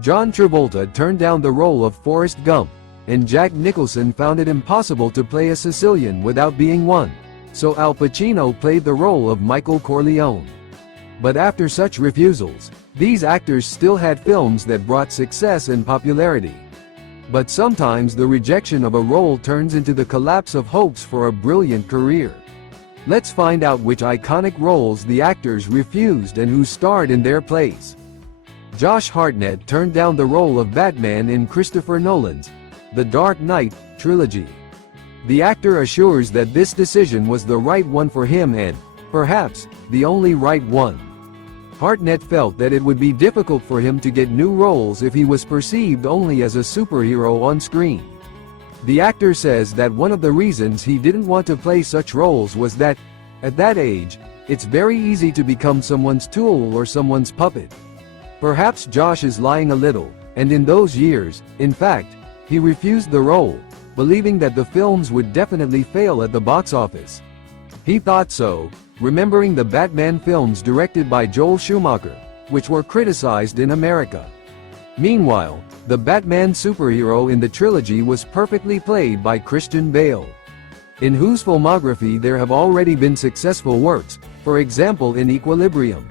John Travolta turned down the role of Forrest Gump, and Jack Nicholson found it impossible to play a Sicilian without being one, so Al Pacino played the role of Michael Corleone. But after such refusals, these actors still had films that brought success and popularity. But sometimes the rejection of a role turns into the collapse of hopes for a brilliant career. Let's find out which iconic roles the actors refused and who starred in their place. Josh Hartnett turned down the role of Batman in Christopher Nolan's The Dark Knight trilogy. The actor assures that this decision was the right one for him and, perhaps, the only right one. Hartnett felt that it would be difficult for him to get new roles if he was perceived only as a superhero on screen. The actor says that one of the reasons he didn't want to play such roles was that, at that age, it's very easy to become someone's tool or someone's puppet. Perhaps Josh is lying a little, and in those years, in fact, he refused the role, believing that the films would definitely fail at the box office. He thought so, remembering the Batman films directed by Joel Schumacher, which were criticized in America. Meanwhile, the Batman superhero in the trilogy was perfectly played by Christian Bale, in whose filmography there have already been successful works, for example in Equilibrium.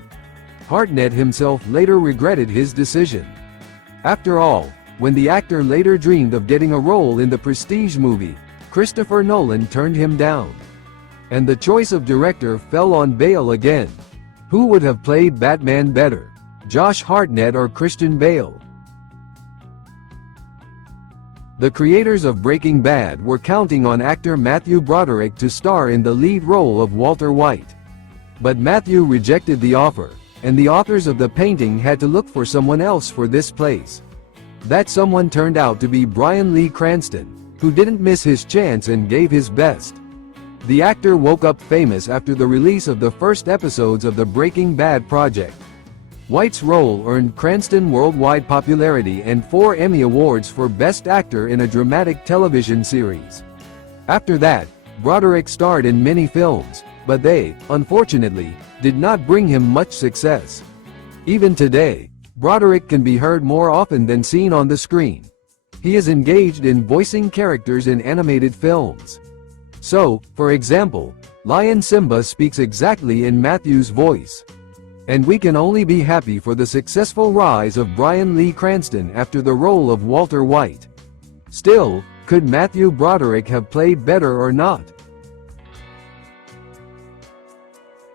Hartnett himself later regretted his decision. After all, when the actor later dreamed of getting a role in the Prestige movie, Christopher Nolan turned him down. And the choice of director fell on Bale again. Who would have played Batman better, Josh Hartnett or Christian Bale? The creators of Breaking Bad were counting on actor Matthew Broderick to star in the lead role of Walter White. But Matthew rejected the offer, and the authors of the painting had to look for someone else for this place. That someone turned out to be Bryan Lee Cranston, who didn't miss his chance and gave his best. The actor woke up famous after the release of the first episodes of the Breaking Bad project. White's role earned Cranston worldwide popularity and 4 Emmy Awards for Best Actor in a Dramatic Television Series. After that, Broderick starred in many films, but they, unfortunately, did not bring him much success. Even today, Broderick can be heard more often than seen on the screen. He is engaged in voicing characters in animated films. So, for example, Lion Simba speaks exactly in Matthew's voice. And we can only be happy for the successful rise of Bryan Lee Cranston after the role of Walter White. Still, could Matthew Broderick have played better or not?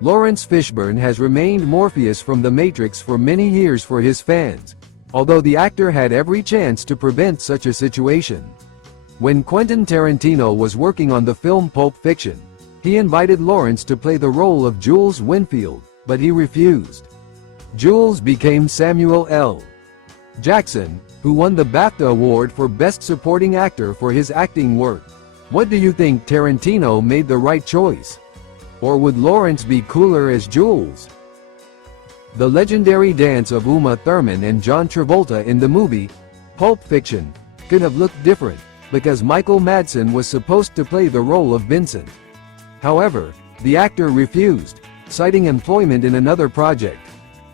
Lawrence Fishburne has remained Morpheus from The Matrix for many years for his fans, although the actor had every chance to prevent such a situation. When Quentin Tarantino was working on the film Pulp Fiction, he invited Lawrence to play the role of Jules Winfield, but he refused. Jules became Samuel L. Jackson, who won the BAFTA Award for Best Supporting Actor for his acting work. What do you think, Tarantino made the right choice? Or would Lawrence be cooler as Jules? The legendary dance of Uma Thurman and John Travolta in the movie Pulp Fiction could have looked different, because Michael Madsen was supposed to play the role of Vincent. However, the actor refused, citing employment in another project.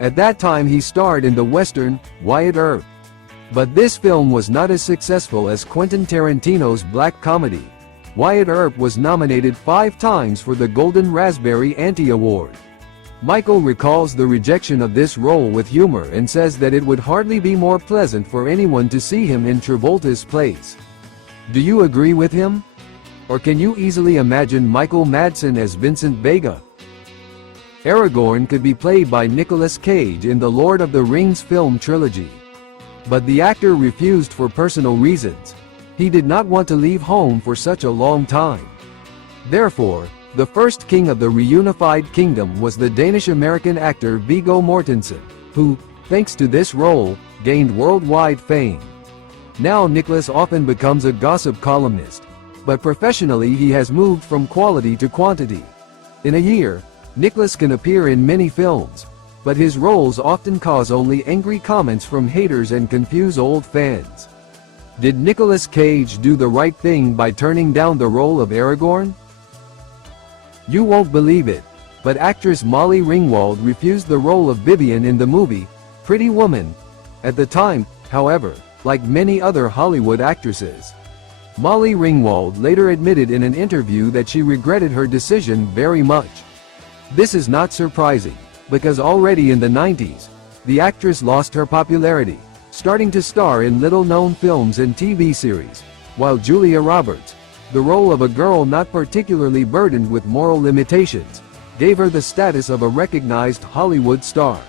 At that time he starred in the western, Wyatt Earp. But this film was not as successful as Quentin Tarantino's black comedy. Wyatt Earp was nominated 5 times for the Golden Raspberry Anti Award. Michael recalls the rejection of this role with humor and says that it would hardly be more pleasant for anyone to see him in Travolta's place. Do you agree with him? Or can you easily imagine Michael Madsen as Vincent Vega? Aragorn could be played by Nicolas Cage in the Lord of the Rings film trilogy. But the actor refused for personal reasons. He did not want to leave home for such a long time. Therefore, the first king of the reunified kingdom was the Danish-American actor Viggo Mortensen, who, thanks to this role, gained worldwide fame. Now Nicolas often becomes a gossip columnist, but professionally he has moved from quality to quantity. In a year, Nicolas can appear in many films, but his roles often cause only angry comments from haters and confuse old fans. Did Nicolas Cage do the right thing by turning down the role of Aragorn? You won't believe it, but actress Molly Ringwald refused the role of Vivian in the movie Pretty Woman. At the time, However, like many other Hollywood actresses, Molly Ringwald later admitted in an interview that she regretted her decision very much. This is not surprising, because already in the 90s, the actress lost her popularity, starting to star in little-known films and TV series, while Julia Roberts, the role of a girl not particularly burdened with moral limitations, gave her the status of a recognized Hollywood star.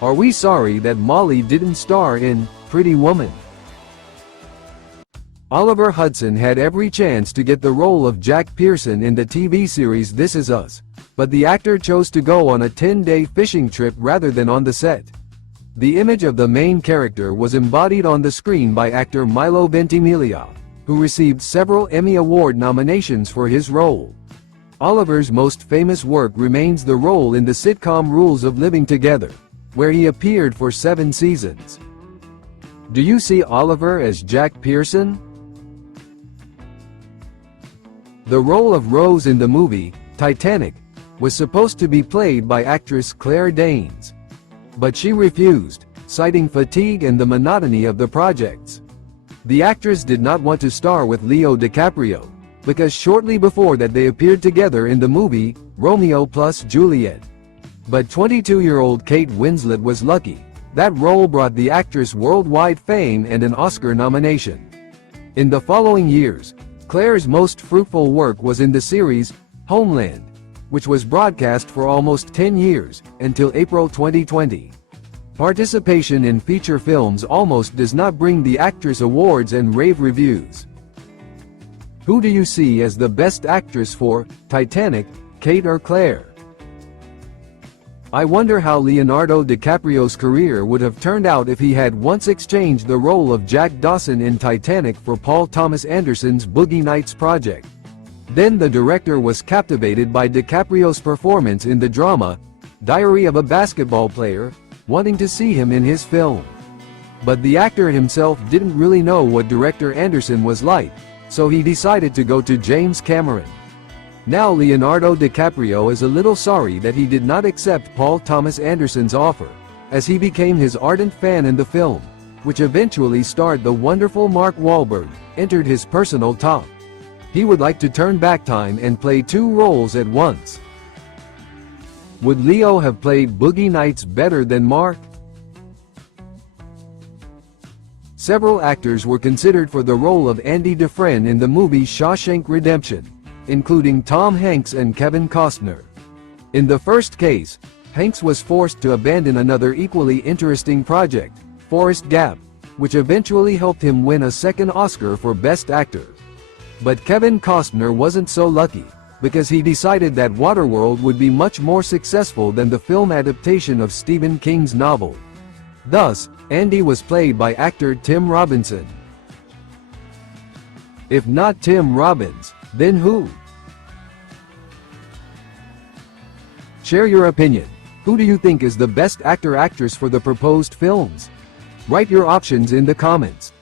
Are we sorry that Molly didn't star in Pretty Woman? Oliver Hudson had every chance to get the role of Jack Pearson in the TV series This Is Us, but the actor chose to go on a 10-day fishing trip rather than on the set. The image of the main character was embodied on the screen by actor Milo Ventimiglia, who received several Emmy Award nominations for his role. Oliver's most famous work remains the role in the sitcom Rules of Living Together, where he appeared for 7 seasons. Do you see Oliver as Jack Pearson? The role of Rose in the movie Titanic was supposed to be played by actress Claire Danes, but she refused, citing fatigue and the monotony of the projects. The actress did not want to star with Leo DiCaprio, because shortly before that they appeared together in the movie Romeo plus Juliet. But 22-year-old Kate Winslet was lucky. That role brought the actress worldwide fame and an Oscar nomination. In the following years, Claire's most fruitful work was in the series Homeland, which was broadcast for almost 10 years, until April 2020. Participation in feature films almost does not bring the actress awards and rave reviews. Who do you see as the best actress for Titanic, Kate or Claire? I wonder how Leonardo DiCaprio's career would have turned out if he had once exchanged the role of Jack Dawson in Titanic for Paul Thomas Anderson's Boogie Nights project. Then the director was captivated by DiCaprio's performance in the drama Diary of a Basketball Player, wanting to see him in his film. But the actor himself didn't really know what director Anderson was like, so he decided to go to James Cameron. Now Leonardo DiCaprio is a little sorry that he did not accept Paul Thomas Anderson's offer, as he became his ardent fan in the film, which eventually starred the wonderful Mark Wahlberg, entered his personal top. He would like to turn back time and play 2 roles at once. Would Leo have played Boogie Nights better than Mark? Several actors were considered for the role of Andy Dufresne in the movie Shawshank Redemption, including Tom Hanks and Kevin Costner. In the first case, Hanks was forced to abandon another equally interesting project, Forrest Gump, which eventually helped him win a second Oscar for Best Actor. But Kevin Costner wasn't so lucky, because he decided that Waterworld would be much more successful than the film adaptation of Stephen King's novel. Thus, Andy was played by actor Tim Robinson. If not Tim Robbins, then who? Share your opinion. Who do you think is the best actor/actress for the proposed films? Write your options in the comments.